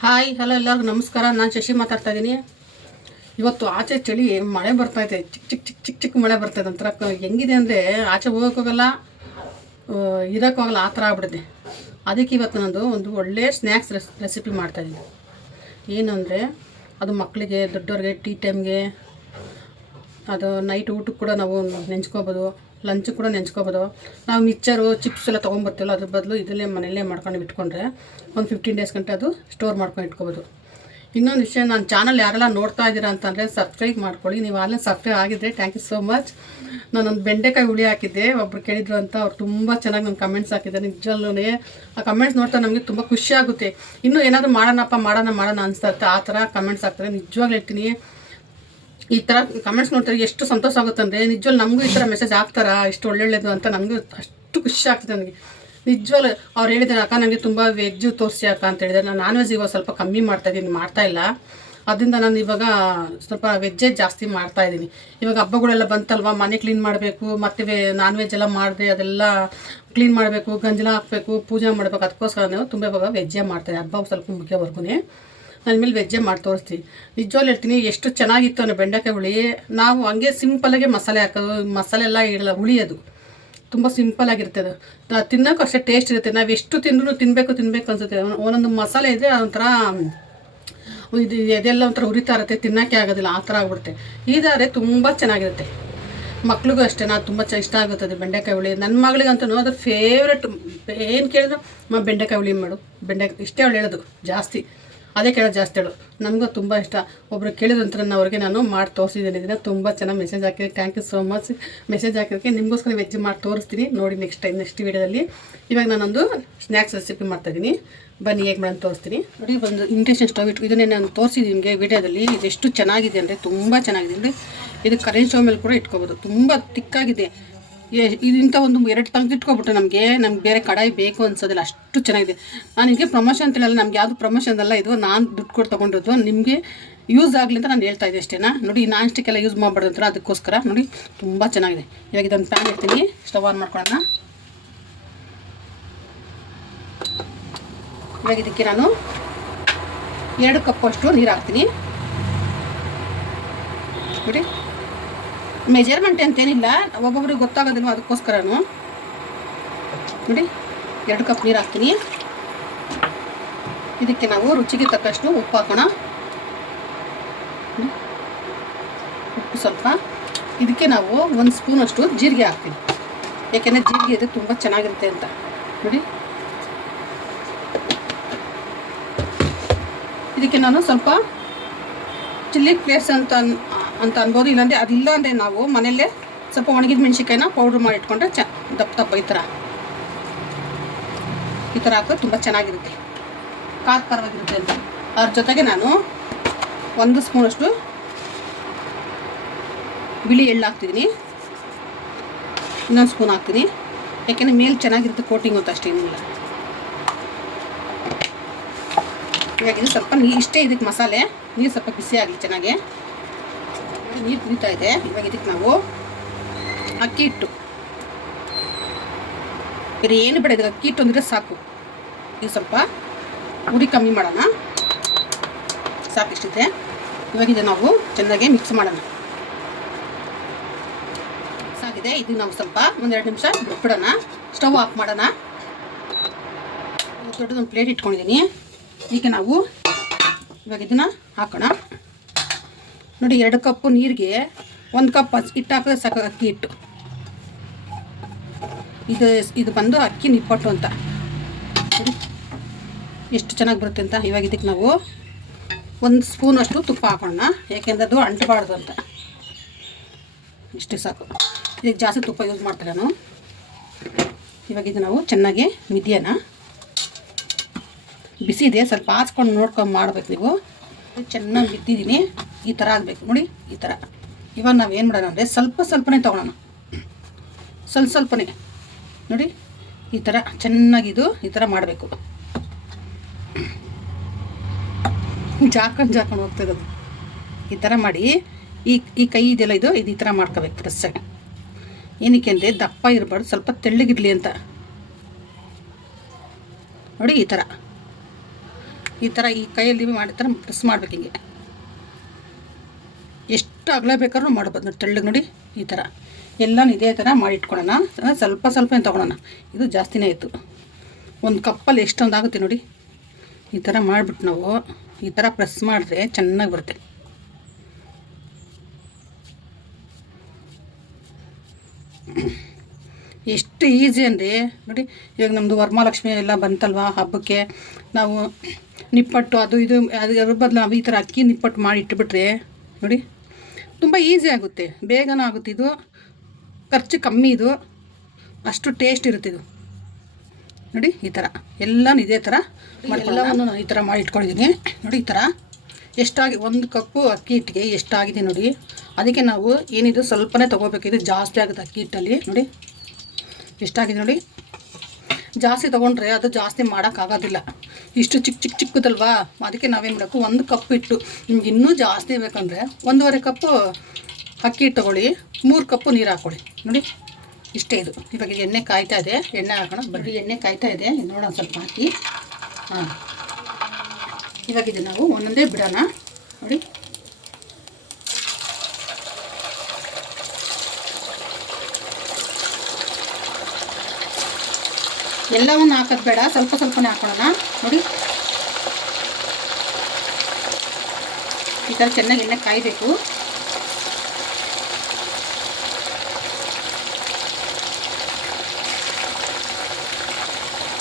Hi, hello ಎಲ್ಲರಿಗೂ ನಮಸ್ಕಾರ. ನಾನು ಶಶಿ ಮಾತಾಡ್ತಾ ಇದ್ದೀನಿ ಇವತ್ತು ಆಚೆ ಚಳಿ ಮಳೆ ಬರ್ತೈತೆ ಚಿಕ್ಕ ಚಿಕ್ಕ ಚಿಕ್ಕ ಚಿಕ್ಕ ಚಿಕ್ಕ ಮಳೆ ಬರ್ತೈತೆ ಒಂಥರ ಹೆಂಗಿದೆ ಅಂದರೆ ಆಚೆ ಹೋಗೋಕ್ಕೋಗಲ್ಲ ಇರೋಕ್ಕೋಗಲ್ಲ, ಆ ಥರ ಆಗ್ಬಿಟ್ಟಿದೆ ಅದಕ್ಕೆ ಇವತ್ತು ನಂದು ಒಂದು ಒಳ್ಳೆ ಸ್ನ್ಯಾಕ್ಸ್ ರೆಸ್ ರೆಸಿಪಿ ಮಾಡ್ತಾಯಿದ್ದೀನಿ ಏನು ಅಂದರೆ, ಅದು ಮಕ್ಕಳಿಗೆ, ದೊಡ್ಡವ್ರಿಗೆ ಟೀ ಟೈಮ್ಗೆ ಅದು ನೈಟ್ ಊಟಕ್ಕೆ ಕೂಡ ನಾವು ನೆಂಚ್ಕೋಬೋದು. ಲಂಚ್ ಕೂಡ ನೆಂಚ್ಕೋಬೋದು ನಾವು ಮಿಕ್ಚರು ಚಿಪ್ಸ್ ಎಲ್ಲ ತೊಗೊಂಬರ್ತೀವಲ್ಲ, ಅದ್ರ ಬದಲು ಇದಲ್ಲೇ ಮನೆಯಲ್ಲೇ ಮಾಡ್ಕೊಂಡು ಇಟ್ಕೊಂಡ್ರೆ ಒಂದು ಫಿಫ್ಟೀನ್ ಡೇಸ್ ಗಂಟೆ ಅದು ಸ್ಟೋರ್ ಮಾಡ್ಕೊಂಡು ಇಟ್ಕೋಬೋದು. ಇನ್ನೊಂದು ವಿಷಯ ನನ್ನ ಚಾನಲ್ ಯಾರೆಲ್ಲ ನೋಡ್ತಾ ಇದ್ದೀರಾ ಅಂತಂದರೆ ಸಬ್ಸ್ಕ್ರೈಬ್ ಮಾಡ್ಕೊಳ್ಳಿ. ನೀವು ಆನ್ಲೈನ್ ಸಬ್ಸ್ಕ್ರೈಬ್ ಆಗಿದ್ರೆ ಥ್ಯಾಂಕ್ ಯು ಸೋ ಮಚ್ ನಾನೊಂದು ಬೆಂಡೆಕಾಯಿ ಹುಳಿ ಹಾಕಿದ್ದೆ, ಒಬ್ರು ಕೇಳಿದ್ರು ಅಂತ, ಅವ್ರು ತುಂಬ ಚೆನ್ನಾಗಿ ನನ್ನ ಕಮೆಂಟ್ಸ್ ಹಾಕಿದ್ದಾರೆ. ನಿಜಲ್ಲೂ ಆ ಕಮೆಂಟ್ಸ್ ನೋಡ್ತಾ ನಮಗೆ ತುಂಬ ಖುಷಿ ಆಗುತ್ತೆ. ಇನ್ನೂ ಏನಾದರೂ ಮಾಡೋಣಪ್ಪ, ಮಾಡೋಣ ಮಾಡೋಣ ಅನಿಸ್ತಾ ಇರುತ್ತೆ ಆ ಥರ ಕಮೆಂಟ್ಸ್ ಹಾಕ್ತಾರೆ. ನಿಜವಾಗ್ಲೂ ಹೇಳ್ತೀನಿ. ಈ ಥರ ಕಮೆಂಟ್ಸ್ ನೋಡ್ತಾರೆ ಎಷ್ಟು ಸಂತೋಷ ಆಗುತ್ತೆ ಅಂದರೆ, ನಿಜವಾಗ್ಲು ನಮಗೂ ಈ ಥರ ಮೆಸೇಜ್ ಹಾಕ್ತಾರಾ? ಇಷ್ಟು ಒಳ್ಳೊಳ್ಳೇದು ಅಂತ ನಮಗೂ ಅಷ್ಟು ಖುಷಿ ಆಗ್ತದೆ ನನಗೆ. ನಿಜವಾಗ್ಲು ಅವ್ರು ಹೇಳಿದ್ದಾರೆ ಅಕ್ಕ ನನಗೆ ತುಂಬ ವೆಜ್ ತೋರಿಸಿ ಅಕ್ಕ ಅಂತ ಹೇಳಿದ್ರೆ. ನಾನು ನಾನ್ ವೆಜ್ ಇವಾಗ ಸ್ವಲ್ಪ ಕಮ್ಮಿ ಮಾಡ್ತಾ ಇದ್ದೀನಿ ಮಾಡ್ತಾ ಇಲ್ಲ. ಅದರಿಂದ ನಾನು ಇವಾಗ ಸ್ವಲ್ಪ ವೆಜ್ಜೇ ಜಾಸ್ತಿ ಮಾಡ್ತಾ ಇದ್ದೀನಿ ಇವಾಗ ಹಬ್ಬಗಳೆಲ್ಲ ಬಂತಲ್ವಾ? ಮನೆ ಕ್ಲೀನ್ ಮಾಡಬೇಕು, ಮತ್ತು ವೇ ನಾನ್ ವೆಜ್ ಎಲ್ಲ ಮಾಡಿದೆ, ಅದೆಲ್ಲ ಕ್ಲೀನ್ ಮಾಡಬೇಕು, ಗಂಜಲ ಹಾಕಬೇಕು, ಪೂಜೆ ಮಾಡಬೇಕು. ಅದಕ್ಕೋಸ್ಕರ ನಾವು ತುಂಬ ಇವಾಗ ವೆಜ್ಜೇ ಮಾಡ್ತಾಯಿದ್ದೆ ಹಬ್ಬ ಸ್ವಲ್ಪ ಮುಗಿಯೋವರೆಗೂ ನಾನು ಮೇಲೆ ವೆಜ್ಜೆ ಮಾಡಿ ತೋರಿಸ್ತೀನಿ ನಿಜವಾಗ್ಲೂ ಹೇಳ್ತೀನಿ, ಎಷ್ಟು ಚೆನ್ನಾಗಿತ್ತು ಅನ್ನೋ ಬೆಂಡೆಕಾಯಿ ಹುಳಿ. ನಾವು ಹಂಗೆ ಸಿಂಪಲಾಗೆ ಮಸಾಲೆ ಹಾಕೋದು ಮಸಾಲೆ ಎಲ್ಲ ಇಡಲ್ಲ ಅದು ತುಂಬ ಸಿಂಪಲ್ ಆಗಿರುತ್ತೆ ಅದು. ತ- ತಿನ್ನೋಕ್ಕೂ ಅಷ್ಟೇ ಟೇಸ್ಟ್ ಇರುತ್ತೆ. ನಾವು ಎಷ್ಟು ತಿಂದ್ರೂ ತಿನ್ನಬೇಕು ತಿನ್ನಬೇಕು ಅನ್ಸುತ್ತೆ. ಒಂದ್- ಒಂದೊಂದು ಮಸಾಲೆ ಇದ್ದರೆ ಒಂಥರ ಇದು ಎದೆಲ್ಲ ಒಂಥರ ಉರಿತಾ ಇರುತ್ತೆ, ತಿನ್ನೋಕ್ಕೆ ಆಗೋದಿಲ್ಲ, ಆ ಥರ ಆಗ್ಬಿಡುತ್ತೆ. ಇದಾದರೆ ತುಂಬ ಚೆನ್ನಾಗಿರುತ್ತೆ. ಮಕ್ಳಿಗೂ ಅಷ್ಟೇ ನಾನು ತುಂಬ ಚ, ಇಷ್ಟ ಆಗುತ್ತದೆ ಬೆಂಡೆಕಾಯಿ ಹುಳಿ. ನನ್ನ ಮಗಳಿಗಂತೂ ಅದು ಫೇವ್ರೆಟ್ ಏನು ಕೇಳಿದ್ರು, ಮ, ಬೆಂಡೆಕಾಯಿ ಹುಳಿ ಮಾಡು. ಬೆಂಡೆಕಾಯಿ, ಇಷ್ಟೇ ಅವಳು ಹೇಳೋದು, ಜಾಸ್ತಿ. ಅದೇ ಕೇಳೋದು ಜಾಸ್ತಿ ಹೇಳು. ನನಗೂ ತುಂಬ ಇಷ್ಟ. ಒಬ್ಬರು ಕೇಳಿದಂತರ ಅವ್ರಿಗೆ ನಾನು ಮಾಡಿ ತೋರಿಸಿದ್ದೀನಿ. ಇದನ್ನು ತುಂಬ ಚೆನ್ನಾಗಿ ಮೆಸೇಜ್ ಹಾಕಿದೆ thank you so much message ಹಾಕಿದ್ದಕ್ಕೆ ನಿಮಗೋಸ್ಕರ ವೆಜ್ ಮಾಡಿ ತೋರಿಸ್ತೀನಿ. ನೋಡಿ ನೆಕ್ಸ್ಟ್ ಟೈಮ್ ನೆಕ್ಸ್ಟ್ ವೀಡಿಯೋದಲ್ಲಿ ಇವಾಗ ನಾನೊಂದು ಸ್ನ್ಯಾಕ್ಸ್ ರೆಸಿಪಿ ಮಾಡ್ತಾಯಿದ್ದೀನಿ ಬನ್ನಿ, ಹೇಗೆ ಮಾಡೋದು ತೋರಿಸ್ತೀನಿ. ನೋಡಿ ಒಂದು ಇಂಡಕ್ಷನ್ ಸ್ಟವ್ ಇಟ್ಟು ಇದನ್ನೇ ನಾನು ತೋರಿಸಿದ್ದೀನಿ ನಿಮಗೆ ವಿಡಿಯೋದಲ್ಲಿ ಇದೆಷ್ಟು ಚೆನ್ನಾಗಿದೆ ಅಂದರೆ ತುಂಬ ಚೆನ್ನಾಗಿದೆ. ಅಂದರೆ ಇದು ಕರೆಂಟ್ ಸ್ಟವ್ ಮೇಲೆ ಕೂಡ ಇಟ್ಕೋಬೋದು. ತುಂಬ ತಿಕ್ಕಾಗಿದೆ ಇದರಿಂದ ಒಂದು ಎರಡು ತೆಗೆದು ಇಟ್ಕೊಬಿಟ್ರೆ ನಮಗೆ. ನಮ್ಗೆ ಬೇರೆ ಕಡಾಯಿ ಬೇಕು ಅನ್ಸೋದಿಲ್ಲ. ಅಷ್ಟು ಚೆನ್ನಾಗಿದೆ. ನಾನು ನಿಮಗೆ ಪ್ರಮೋಷನ್ ಅಂತ ಹೇಳಲ್ಲ, ನಮ್ಗೆ ಯಾವುದು ಪ್ರಮೋಷನ್ ಅಲ್ಲ, ಇದು ನಾನು ದುಡ್ಡು ಕೊಟ್ಟು ತೊಗೊಂಡಿದ್ದು ನಿಮಗೆ ಯೂಸ್ ಆಗಲಿ ಅಂತ ನಾನು ಹೇಳ್ತಾ ಇದ್ದೆ ಅಷ್ಟೇನಾ? ನೋಡಿ ನಾನ್ ಸ್ಟಿಕ್ ಎಲ್ಲ ಯೂಸ್ ಮಾಡಬಾರ್ದು ಅದಕ್ಕೋಸ್ಕರ. ನೋಡಿ, ತುಂಬ ಚೆನ್ನಾಗಿದೆ. ಇವಾಗ ಇದೊಂದು ಪ್ಯಾನ್ ಇರ್ತೀನಿ ಸ್ಟವ್ ಆನ್ ಮಾಡ್ಕೊಳ್ಳೋಣ. ಇವಾಗ ಇದಕ್ಕೆ ನಾನು ಎರಡು ಕಪ್ಪಷ್ಟು ನೀರು ಹಾಕ್ತೀನಿ. ನೋಡಿ. ಮೆಜರ್ಮೆಂಟ್ ಅಂತೇನಿಲ್ಲ. ಒಬ್ಬೊಬ್ರಿಗೆ ಗೊತ್ತಾಗೋದಿಲ್ಲ ಅದಕ್ಕೋಸ್ಕರನು. ನೋಡಿ, ಎರಡು ಕಪ್ ನೀರು ಹಾಕ್ತೀನಿ. ಇದಕ್ಕೆ ನಾವು ರುಚಿಗೆ ತಕ್ಕಷ್ಟು ಉಪ್ಪು ಹಾಕೋಣ. ಉಪ್ಪು ಸ್ವಲ್ಪ. ಇದಕ್ಕೆ ನಾವು ಒಂದು ಸ್ಪೂನಷ್ಟು ಜೀರಿಗೆ ಹಾಕ್ತೀನಿ. ಯಾಕೆಂದರೆ ಜೀರಿಗೆ ಇದು ತುಂಬ ಚೆನ್ನಾಗಿರುತ್ತೆ ಅಂತ. ನೋಡಿ. ಇದಕ್ಕೆ ನಾನು ಸ್ವಲ್ಪ ಚಿಲ್ಲಿ ಪ್ಲೇಸ್ ಅಂತ ಅಂತ ಅನ್ಬೋದು. ಇಲ್ಲಾಂದರೆ ಅದಿಲ್ಲ ಅಂದರೆ ನಾವು ಮನೆಯಲ್ಲೇ ಸ್ವಲ್ಪ ಒಣಗಿದ ಮೆಣಸಿಕಾಯಿನ ಪೌಡ್ರ್ ಮಾಡಿ ಇಟ್ಕೊಂಡ್ರೆ ಚ, ದಪ್ಪ ದಪ್ಪ ಈ ಥರ ಈ ಥರ ಹಾಕಿದ್ರೆ ತುಂಬ ಚೆನ್ನಾಗಿರುತ್ತೆ. ಖಾರ ಖಾರವಾಗಿರುತ್ತೆ ಅಂತ. ಅದ್ರ ಜೊತೆಗೆ ನಾನು ಒಂದು ಸ್ಪೂನಷ್ಟು ಬಿಳಿ ಎಳ್ಳು ಹಾಕ್ತಿದ್ದೀನಿ. ಇನ್ನೊಂದು ಸ್ಪೂನ್ ಹಾಕ್ತೀನಿ. ಯಾಕೆಂದರೆ ಮೇಲೆ ಚೆನ್ನಾಗಿರುತ್ತೆ ಕೋಟಿಂಗ್ ಅಂತ ಅಷ್ಟೇನಿಲ್ಲ ಇವಾಗ ಇದು ಸ್ವಲ್ಪ ನೀ, ಇಷ್ಟೇ ಇದಕ್ಕೆ ಮಸಾಲೆ. ನೀರು ಸ್ವಲ್ಪ ಬಿಸಿ ಆಗಲಿ ಚೆನ್ನಾಗಿ. ನೀರು ತಿಂತಾ ಇದೆ. ಇವಾಗ ಇದಕ್ಕೆ ನಾವು ಅಕ್ಕಿ ಹಿಟ್ಟು. ಬೇರೆ ಏನು ಬೇಡ, ಇದಕ್ಕೆ ಅಕ್ಕಿ ಹಿಟ್ಟು ಅಂದರೆ ಸಾಕು. ಇದು ಸ್ವಲ್ಪ ಹುಡಿ ಕಮ್ಮಿ ಮಾಡೋಣ. ಸಾಕಿಷ್ಟಿದೆ ಇವಾಗ ಇದು ನಾವು ಚೆನ್ನಾಗಿ ಮಿಕ್ಸ್ ಮಾಡೋಣ. ಸಾಕಿದೆ ಇದು ನಾವು ಸ್ವಲ್ಪ ಒಂದೆರಡು ನಿಮಿಷ ಬಿಡೋಣ ಸ್ಟವ್ ಆಫ್ ಮಾಡೋಣ. ದೊಡ್ಡದೊಂದು ಪ್ಲೇಟ್ ಇಟ್ಕೊಂಡಿದ್ದೀನಿ. ಈಗ ನಾವು ಇವಾಗ ಇದನ್ನು ಹಾಕೋಣ. ನೋಡಿ, ಎರಡು ಕಪ್ಪು ನೀರಿಗೆ ಒಂದು ಕಪ್ ಹಿಟ್ಟು ಹಾಕಿದ್ರೆ ಸಾಕು, ಅಕ್ಕಿ ಹಿಟ್ಟು. ಇದು ಇದು ಬಂದು ಅಕ್ಕಿ ನಿಪ್ಪಟ್ಟು ಅಂತ. ಎಷ್ಟು ಚೆನ್ನಾಗಿ ಬರುತ್ತೆ ಅಂತ ಇವಾಗ ಇದಕ್ಕೆ ನಾವು ಒಂದು ಸ್ಪೂನಷ್ಟು ತುಪ್ಪ ಹಾಕೋಣ. ಯಾಕೆಂದ್ರೆ ಅದು ಅಂಟಬಾರ್ದು ಅಂತ. ಇಷ್ಟೇ ಸಾಕು. ಇದಕ್ಕೆ ಜಾಸ್ತಿ ತುಪ್ಪ ಯೂಸ್ ಮಾಡ್ತಾರೆ ನಾನು ಇವಾಗ ಇದು ನಾವು ಚೆನ್ನಾಗಿ ಮಿದಿಯನ ಬಿಸಿ ಇದೆ ಸ್ವಲ್ಪ ಹಾಸ್ಕೊಂಡು ನೋಡ್ಕೊಂಡು ಮಾಡ್ಬೇಕು ನೀವು. ಚೆನ್ನಾಗಿ ಬಿತ್ತಿದ್ದೀನಿ ಈ ಥರ ಆಗಬೇಕು. ನೋಡಿ, ಈ ಥರ ಇವಾಗ ನಾವು ಏನು ಮಾಡೋಣ ಅಂದರೆ ಸ್ವಲ್ಪ ಸ್ವಲ್ಪನೇ ತೊಗೊಳೋಣ. ಸ್ವಲ್ಪ ಸ್ವಲ್ಪನೇ. ನೋಡಿ, ಈ ಥರ ಚೆನ್ನಾಗಿದು ಈ ಥರ ಮಾಡಬೇಕು. ಜಾಕೊಂಡು ಜಾಕೊಂಡು ಹೋಗ್ತಿರೋದು ಈ ಥರ ಮಾಡಿ, ಈ ಈ ಕೈ ಇದೆಲ್ಲ ಇದು ಇದು ಈ ಥರ ಮಾಡ್ಕೋಬೇಕು ಫ್ರೆಶ್ಶಾಗಿ ಏನಕ್ಕೆ ಅಂದರೆ ದಪ್ಪ ಇರಬಾರ್ದು, ಸ್ವಲ್ಪ ತೆಳ್ಳಗಿರಲಿ ಅಂತ. ನೋಡಿ, ಈ ಥರ ಈ ಥರ ಈ ಕೈಯಲ್ಲಿ ಮಾಡಿ ಥರ ಪ್ರೆಸ್ ಮಾಡ್ಬೇಕು ಹಿಂಗೆ. ಎಷ್ಟು ಅಗಲ ಬೇಕಾದ್ರೂ ಮಾಡ್ಬೋದು. ನೋಡಿ, ತೆಳ್ಳಗೆ ನೋಡಿ, ಈ ಥರ. ಎಲ್ಲನೂ ಇದೇ ಥರ ಮಾಡಿಟ್ಕೊಳ್ಳೋಣ. ಸ್ವಲ್ಪ ಸ್ವಲ್ಪ ತೊಗೊಳೋಣ. ಇದು ಜಾಸ್ತಿನೇ ಆಯಿತು. ಒಂದು ಕಪ್ಪಲ್ಲಿ ಎಷ್ಟೊಂದು ಆಗುತ್ತೆ ನೋಡಿ. ಈ ಥರ ಮಾಡಿಬಿಟ್ಟು ನಾವು ಈ ಥರ ಪ್ರೆಸ್ ಮಾಡಿದ್ರೆ ಚೆನ್ನಾಗಿ ಬರುತ್ತೆ. ಎಷ್ಟು ಈಸಿ ಅಂದರೆ, ನೋಡಿ, ಇವಾಗ ನಮ್ಮದು ವರಮಹಾಲಕ್ಷ್ಮಿ ಎಲ್ಲ ಬಂತಲ್ವಾ ಹಬ್ಬಕ್ಕೆ. ನಾವು ನಿಪ್ಪಟ್ಟು ಅದು ಇದು ಅದು ಅದ್ರ ಬದಲು ನಾವು ಈ ಥರ ಅಕ್ಕಿ ನಿಪ್ಪಟ್ಟು ಮಾಡಿ ಇಟ್ಬಿಟ್ರೆ, ನೋಡಿ. ತುಂಬ ಈಸಿ ಆಗುತ್ತೆ. ಬೇಗನೂ ಆಗುತ್ತೆ ಇದು. ಖರ್ಚು ಕಮ್ಮಿ ಇದು. ಅಷ್ಟು ಟೇಸ್ಟ್ ಇರುತ್ತೆ ಇದು. ನೋಡಿ, ಈ ಥರ ಎಲ್ಲನೂ ಇದೇ ಥರ ಎಲ್ಲವನ್ನು ನಾನು ಈ ಥರ ಮಾಡಿ ಇಟ್ಕೊಂಡಿದ್ದೀನಿ. ನೋಡಿ, ಈ ಥರ ಎಷ್ಟಾಗಿ, ಒಂದು ಕಪ್ಪು ಅಕ್ಕಿ ಹಿಟ್ಟಿಗೆ ಎಷ್ಟಾಗಿದೆ ನೋಡಿ. ಅದಕ್ಕೆ ನಾವು ಏನಿದು ಸ್ವಲ್ಪನೇ ತೊಗೋಬೇಕು. ಜಾಸ್ತಿ ಆಗುತ್ತೆ ಅಕ್ಕಿ ಹಿಟ್ಟಲ್ಲಿ. ನೋಡಿ. ಎಷ್ಟಾಗಿದೆ ನೋಡಿ. ಜಾಸ್ತಿ ತೊಗೊಂಡ್ರೆ ಅದು ಜಾಸ್ತಿ ಮಾಡೋಕ್ಕಾಗೋದಿಲ್ಲ ಇಷ್ಟು ಚಿಕ್ಕ ಚಿಕ್ಕ ಚಿಕ್ಕದಲ್ವಾ? ಅದಕ್ಕೆ ನಾವೇನು ಮಾಡಬೇಕು? ಒಂದು ಕಪ್ ಇಟ್ಟು ನಿಮ್ಗೆ ಇನ್ನೂ ಜಾಸ್ತಿ ಬೇಕಂದರೆ ಒಂದೂವರೆ ಕಪ್ಪು ಅಕ್ಕಿ ಹಿಟ್ಟು ತೊಗೊಳ್ಳಿ, ಮೂರು ಕಪ್ಪು ನೀರು ಹಾಕ್ಕೊಳ್ಳಿ ನೋಡಿ, ಇಷ್ಟೇ ಇದು. ಇವಾಗ ಎಣ್ಣೆ ಕಾಯ್ತಾ ಇದೆ. ಎಣ್ಣೆ ಹಾಕೋಣ. ಬರೀ ಎಣ್ಣೆ ಕಾಯ್ತಾ ಇದೆ. ನೋಡೋಣ ಸ್ವಲ್ಪ ಹಾಕಿ. ಹಾಂ. ಇವಾಗ ಇದು ನಾವು ಒಂದೊಂದೇ ಬಿಡೋಣ. ನೋಡಿ. ಎಲ್ಲವನ್ನು ಹಾಕೋದು ಬೇಡ. ಸ್ವಲ್ಪ ಸ್ವಲ್ಪನೇ ಹಾಕೊಳ್ಳೋಣ. ನೋಡಿ. ಈ ಥರ ಚೆನ್ನಾಗಿ ಎಣ್ಣೆ ಕಾಯಬೇಕು.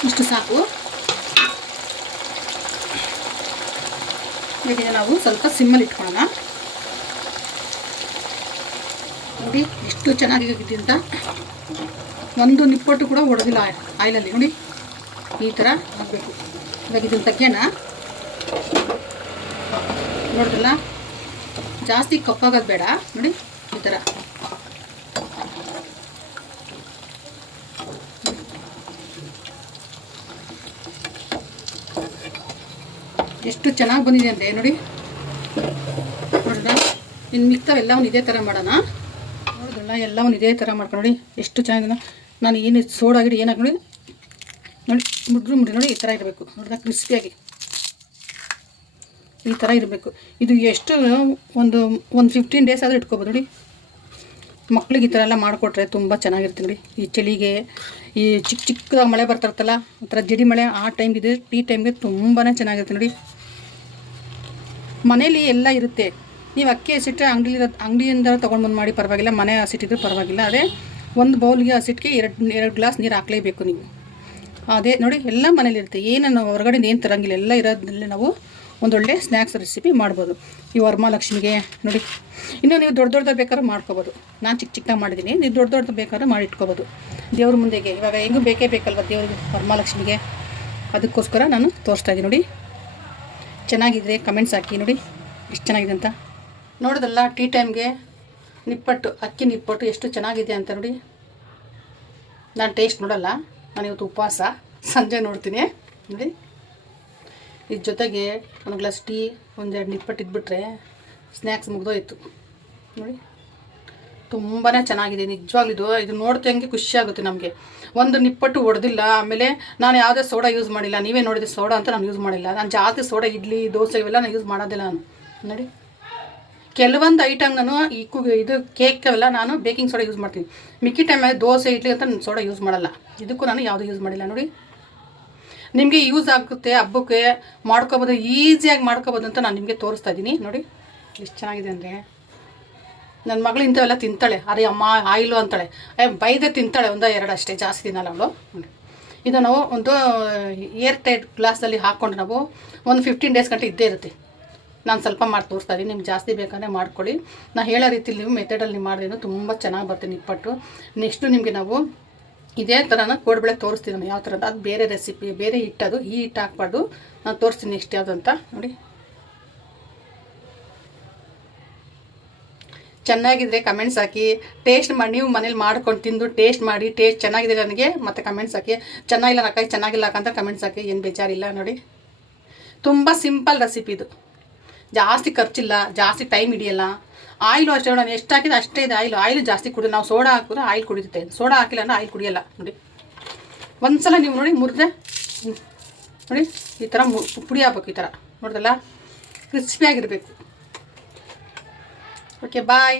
ಇಷ್ಟು ಸಾಕು. ಇದನ್ನ ನಾವು ಸ್ವಲ್ಪ ಸಿಮ್ಮಲ್ಲಿ ಇಟ್ಕೊಳ್ಳೋಣ. ನೋಡಿ, ಎಷ್ಟು ಚೆನ್ನಾಗಿ ಅಂತ. ಒಂದು ನಿಪ್ಪಟ್ಟು ಕೂಡ ಹೊಡೆದಿಲ್ಲ ಆಯಿಲಲ್ಲಿ. ನೋಡಿ, ಈ ಥರ ಆಗಬೇಕು. ಇವಾಗ ಇದನ್ನು ತೆಗ್ಯೋಣ ನೋಡಿದ್ರಲ್ಲ? ಜಾಸ್ತಿ ಕಪ್ಪಾಗೋದು ಬೇಡ. ನೋಡಿ, ಈ ಥರ ಎಷ್ಟು ಚೆನ್ನಾಗಿ ಬಂದಿದೆ ಅಂತೆ ನೋಡಿ. ನೋಡಿದ್ರ ಇನ್ನು ಮಿಕ್ತಾವೆಲ್ಲವನ್ನು ಇದೇ ಥರ ಮಾಡೋಣ. ನೋಡಿದ್ರಲ್ಲ? ಎಲ್ಲವನ್ನು ಇದೇ ಥರ ಮಾಡ್ಕೊಂಡು ನೋಡಿ, ಎಷ್ಟು ಚೆನ್ನಾಗಿದೆ. ನಾನು ಏನು ಸೋಡಾ ಗಿಡ ನೋಡಿ ನೋಡಿ ಮುಡ್ರು ಮುಡ್ರಿ ನೋಡಿ ಈ ಥರ ಇರಬೇಕು. ನೋಡಿದಾಗ ಕ್ರಿಸ್ಪಿಯಾಗಿ. ಈ ಥರ ಇರಬೇಕು. ಇದು ಎಷ್ಟು, ಒಂದು ಒಂದು ಫಿಫ್ಟೀನ್ ಡೇಸ್ ಆದರೂ ಇಟ್ಕೋಬೋದು ನೋಡಿ. ಮಕ್ಳಿಗೆ ಈ ಥರ ಎಲ್ಲ ಮಾಡಿಕೊಟ್ರೆ ತುಂಬ ಚೆನ್ನಾಗಿರ್ತೀನಿ ನೋಡಿ. ಈ ಚಳಿಗೆ, ಈ ಚಿಕ್ಕ ಚಿಕ್ಕದಾಗ ಮಳೆ ಬರ್ತಿರ್ತಲ್ಲ ಒಂಥರ ಜಡಿ ಮಳೆ ಆ ಟೈಮ್ಗೆ ಟೀ ಟೈಮ್ಗೆ ತುಂಬಾ ಚೆನ್ನಾಗಿರುತ್ತೆ ನೋಡಿ. ಮನೇಲಿ ಎಲ್ಲ ಇರುತ್ತೆ. ನೀವು ಅಕ್ಕಿ ಹಸಿಟ್ಟರೆ ಅಂಗಡಿ ಅಂಗಡಿಯಿಂದ ತೊಗೊಂಡ್ಬಂದು ಮಾಡಿ ಪರವಾಗಿಲ್ಲ, ಮನೆ ಹಸಿಟ್ಟಿದ್ರೆ ಪರವಾಗಿಲ್ಲ. ಅದೇ ಒಂದು ಬೌಲ್ಗೆ ಹಸಿಟ್ಟಿಗೆ ಎರಡು ಎರಡು ಗ್ಲಾಸ್ ನೀರು ಹಾಕಲೇಬೇಕು ನೀವು. ಅದೇ ನೋಡಿ, ಎಲ್ಲ ಮನೇಲಿರುತ್ತೆ. ಏನು ನಾವು ಹೊರಗಡೆಯಿಂದ ಏನು ತರಂಗಿಲ್ಲ. ಎಲ್ಲ ಇರೋದ್ರಲ್ಲಿ ನಾವು ಒಂದೊಳ್ಳೆ ಸ್ನ್ಯಾಕ್ಸ್ ರೆಸಿಪಿ ಮಾಡ್ಬೋದು. ಈ ವರಮಹಾಲಕ್ಷ್ಮಿಗೆ ನೋಡಿ. ಇನ್ನು ನೀವು ದೊಡ್ಡ ದೊಡ್ಡದ ಬೇಕಾದ್ರೆ ಮಾಡ್ಕೋಬೋದು. ನಾನು ಚಿಕ್ಕ ಚಿಕ್ಕದಾಗಿ ಮಾಡಿದ್ದೀನಿ. ನೀವು ದೊಡ್ಡ ದೊಡ್ಡದು ಬೇಕಾದ್ರೆ ಮಾಡಿ ಇಟ್ಕೋಬೋದು ದೇವ್ರ ಮುಂದೆಗೆ. ಇವಾಗ ಹೆಂಗೂ ಬೇಕೇ ಬೇಕಲ್ವ ದೇವ್ರಿಗೆ ವರಮಹಾಲಕ್ಷ್ಮಿಗೆ ಅದಕ್ಕೋಸ್ಕರ ನಾನು ತೋರಿಸ್ತಾ ನೋಡಿ. ಚೆನ್ನಾಗಿದ್ರೆ ಕಮೆಂಟ್ಸ್ ಹಾಕಿ ನೋಡಿ. ಎಷ್ಟು ಚೆನ್ನಾಗಿದೆ ಅಂತ. ನೋಡಿದಲ್ಲ ಟೀ ಟೈಮ್ಗೆ ನಿಪ್ಪಟ್ಟು, ಅಕ್ಕಿ ನಿಪ್ಪಟ್ಟು ಎಷ್ಟು ಚೆನ್ನಾಗಿದೆ ಅಂತ ನೋಡಿ. ನಾನು ಟೇಸ್ಟ್ ನೋಡಲ್ಲ, ನಾನು ಇವತ್ತು ಉಪವಾಸ. ಸಂಜೆ ನೋಡ್ತೀನಿ. ನೋಡಿ. ಇದ್ರ ಜೊತೆಗೆ ಒಂದು ಗ್ಲಾಸ್ ಟೀ ಒಂದೆರಡು ನಿಪ್ಪಟ್ಟು ಇದ್ಬಿಟ್ರೆ ಸ್ನ್ಯಾಕ್ಸ್ ಮುಗ್ದೋಯ್ತು. ನೋಡಿ. ತುಂಬಾ ಚೆನ್ನಾಗಿದೆ ನಿಜವಾಗ್ಲಿದು ಇದು. ಇದು ನೋಡ್ತಂಗೆ ಖುಷಿಯಾಗುತ್ತೆ ನಮಗೆ. ಒಂದು ನಿಪ್ಪಟ್ಟು ಹೊಡೆದಿಲ್ಲ ಆಮೇಲೆ ನಾನು ಯಾವುದೇ ಸೋಡಾ ಯೂಸ್ ಮಾಡಿಲ್ಲ. ನೀವೇ ನೋಡಿದ್ರೆ ಸೋಡಾ ಅಂತ ನಾನು ಯೂಸ್ ಮಾಡಿಲ್ಲ. ನಾನು ಜಾಸ್ತಿ ಸೋಡಾ ಇಡ್ಲಿ, ದೋಸೆ ಇವೆಲ್ಲ ನಾನು ಯೂಸ್ ಮಾಡೋದಿಲ್ಲ ನಾನು. ನೋಡಿ. ಕೆಲವೊಂದು ಐಟಮ್ ನಾನು ಈ ಕು, ಇದು ಕೇಕ್ ಅವೆಲ್ಲ ನಾನು ಬೇಕಿಂಗ್ ಸೋಡಾ ಯೂಸ್ ಮಾಡ್ತೀನಿ. ಮಿಕ್ಕಿ ಟೈಮಲ್ಲಿ ದೋಸೆ, ಇಡ್ಲಿ ಅಂತ ನಾನು ಸೋಡಾ ಯೂಸ್ ಮಾಡಲ್ಲ. ಇದಕ್ಕೂ ನಾನು ಯಾವುದೂ ಯೂಸ್ ಮಾಡಿಲ್ಲ ನೋಡಿ. ನಿಮಗೆ ಯೂಸ್ ಆಗುತ್ತೆ, ಹಬ್ಬಕ್ಕೆ ಮಾಡ್ಕೋಬೋದು ಈಸಿಯಾಗಿ ಮಾಡ್ಕೋಬೋದು ಅಂತ ನಾನು ನಿಮಗೆ ತೋರಿಸ್ತಾ ಇದ್ದೀನಿ. ನೋಡಿ, ಎಷ್ಟು ಚೆನ್ನಾಗಿದೆ ಅಂದರೆ. ನನ್ನ ಮಗಳು ಇಂಥವೆಲ್ಲ ತಿಂತಾಳೆ. ಅರೆ ಅಮ್ಮ, ಆಯಿಲು ಅಂತಾಳೆ. ಬೈದೆ ತಿಂತಾಳೆ, ಒಂದೋ, ಎರಡು ಅಷ್ಟೇ. ಜಾಸ್ತಿ ತಿನ್ನಲ್ಲ ಅವಳು. ಇದು ನಾವು ಒಂದು, ಏರ್ ಟೈಟ್ ಗ್ಲಾಸಲ್ಲಿ ಹಾಕ್ಕೊಂಡು ನಾವು ಒಂದು ಫಿಫ್ಟೀನ್ ಡೇಸ್ ಗಂಟೆ ಇದ್ದೇ ಇರುತ್ತೆ. ನಾನು ಸ್ವಲ್ಪ ಮಾಡಿ ತೋರಿಸ್ತಾ ಇದ್ದೀನಿ. ನಿಮ್ಗೆ ಜಾಸ್ತಿ ಬೇಕಂದರೆ ಮಾಡ್ಕೊಳ್ಳಿ. ನಾನು ಹೇಳೋ ರೀತಿಲಿ ನೀವು ಮೆಥಡಲ್ಲಿ ಮಾಡಿದ್ರೂ ತುಂಬ ಚೆನ್ನಾಗಿ ಬರ್ತೀನಿ ನಿಪ್ಪಟ್ಟು. ನೆಕ್ಸ್ಟು ನಿಮಗೆ ನಾವು ಇದೇ ಥರನ ಕೋಡ್ಬೇಳೆ ತೋರಿಸ್ತೀನಿ ನಾನು. ಯಾವ ಥರ ಅಂತ ಅದು ಬೇರೆ ರೆಸಿಪಿ ಬೇರೆ ಹಿಟ್ಟದು ಈ ಹಿಟ್ಟು ಹಾಕ್ಬಾರ್ದು. ನಾನು ತೋರಿಸ್ತೀನಿ ನೆಕ್ಸ್ಟ್ ಯಾವುದು ಅಂತ ನೋಡಿ. ಚೆನ್ನಾಗಿದ್ರೆ ಕಮೆಂಟ್ಸ್ ಹಾಕಿ. ಟೇಸ್ಟ್ ಮಾಡಿ ನೀವು ಮನೇಲಿ ಮಾಡ್ಕೊಂಡು ತಿಂದು ಟೇಸ್ಟ್ ಮಾಡಿ ಟೇಸ್ಟ್ ಚೆನ್ನಾಗಿದೆ ನನಗೆ, ಮತ್ತು ಕಮೆಂಟ್ಸ್ ಹಾಕಿ. ಚೆನ್ನಾಗಿಲ್ಲ ನಕಾಯಿ ಚೆನ್ನಾಗಿಲ್ಲ ಅಂತ ಕಮೆಂಟ್ಸ್ ಹಾಕಿ. ಏನು ಬೇಜಾರಿಲ್ಲ, ನೋಡಿ. ತುಂಬ ಸಿಂಪಲ್ ರೆಸಿಪಿ ಇದು. ಜಾಸ್ತಿ ಖರ್ಚಿಲ್ಲ, ಜಾಸ್ತಿ ಟೈಮ್ ಹಿಡಿಯಲ್ಲ. ಆಯಿಲು ಅಷ್ಟೇ ನಾನು ಎಷ್ಟು ಹಾಕಿದ್ರೆ ಅಷ್ಟೇ ಇದೆ ಆಯಿಲ್. ಆಯಿಲ್ ಜಾಸ್ತಿ ಕುಡಿ, ನಾವು ಸೋಡಾ ಹಾಕಿದ್ರೆ ಆಯಿಲ್ ಕುಡಿಯುತ್ತೆ. ಸೋಡಾ ಹಾಕಿಲ್ಲ ಅಂದರೆ ಆಯಿಲ್ ಕುಡಿಯಲ್ಲ. ನೋಡಿ. ಒಂದು ಸಲ ನೀವು ನೋಡಿ ಮುರಿದೆ ನೋಡಿ, ಈ ಥರ ಪುಡಿ ಹಾಕ್ಬೇಕು ಈ ಥರ ನೋಡಿದಲ್ಲ? ಕ್ರಿಸ್ಪಿಯಾಗಿರಬೇಕು ಓಕೆ ಬಾಯ್